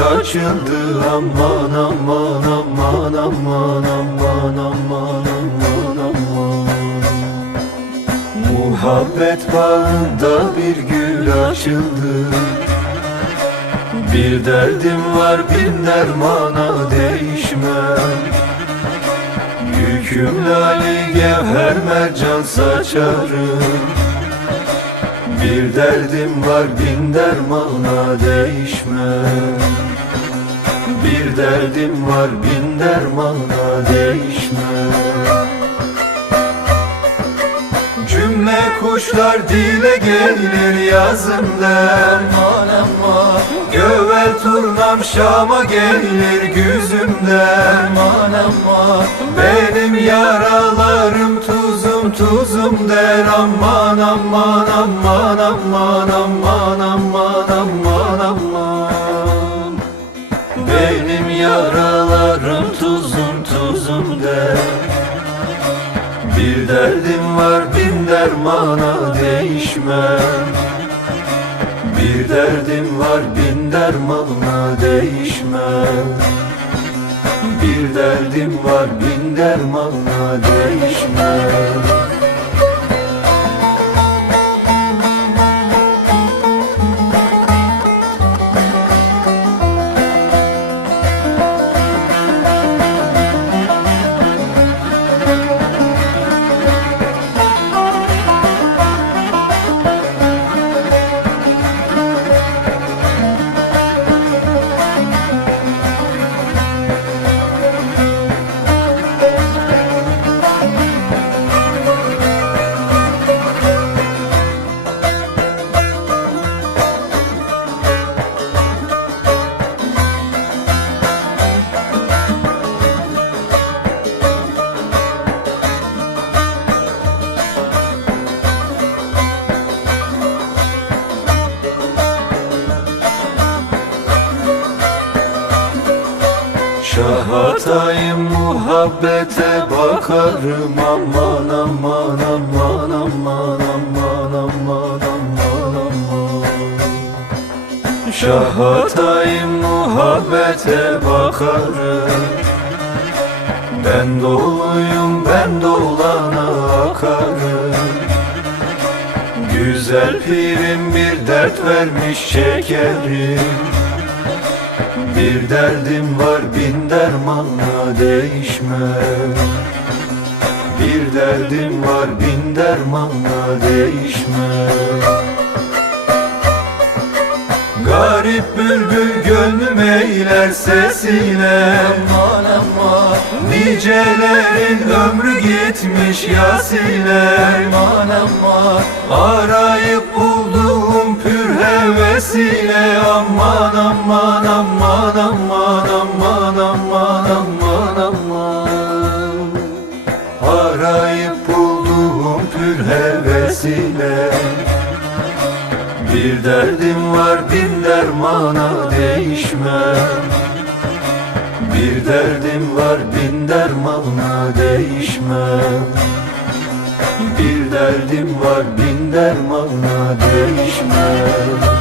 açıldı. Aman aman aman aman aman aman aman aman. Muhabbet bağında bir gül açıldı. Bir derdim var bin dermana değişmem. Yüküm lali gevher mercan saçarım Bir derdim var bin dermana değişmem Bir derdim var bin dermana değişmem Cümle kuşlar dile gelir yazım derman ama Gövel turnam Şam'a gelir güzümden Aman ama Benim yaralarım tuzum tuzum der. Aman aman aman aman aman aman aman aman yaralarım tuzum tuzum der bir derdim var bin dermana değişmem Bir derdim var bin dermana değişmem Bir derdim var bin dermana değişmem Şahatayım muhabbete bakarım. Aman aman aman aman aman aman aman aman. Şahatayım muhabbete bakarım. Ben doluyum ben dolana akarım. Güzel pirim bir dert vermiş şekerim bir derdim var bin dermanla değişmem. Bir derdim var bin dermanla değişmem. Garip bülbül gönlüm eyler sesiyle. Aman aman. Nicelerin ömrü gitmiş yasiyle Aman aman. Arayıp hevesiyle Aman aman aman aman aman aman aman aman. Arayıp bulduğum pür hevesiyle bir derdim var bin dermana değişmem. Bir derdim var bin dermana değişmem. Bir derdim var bin dermana değişmem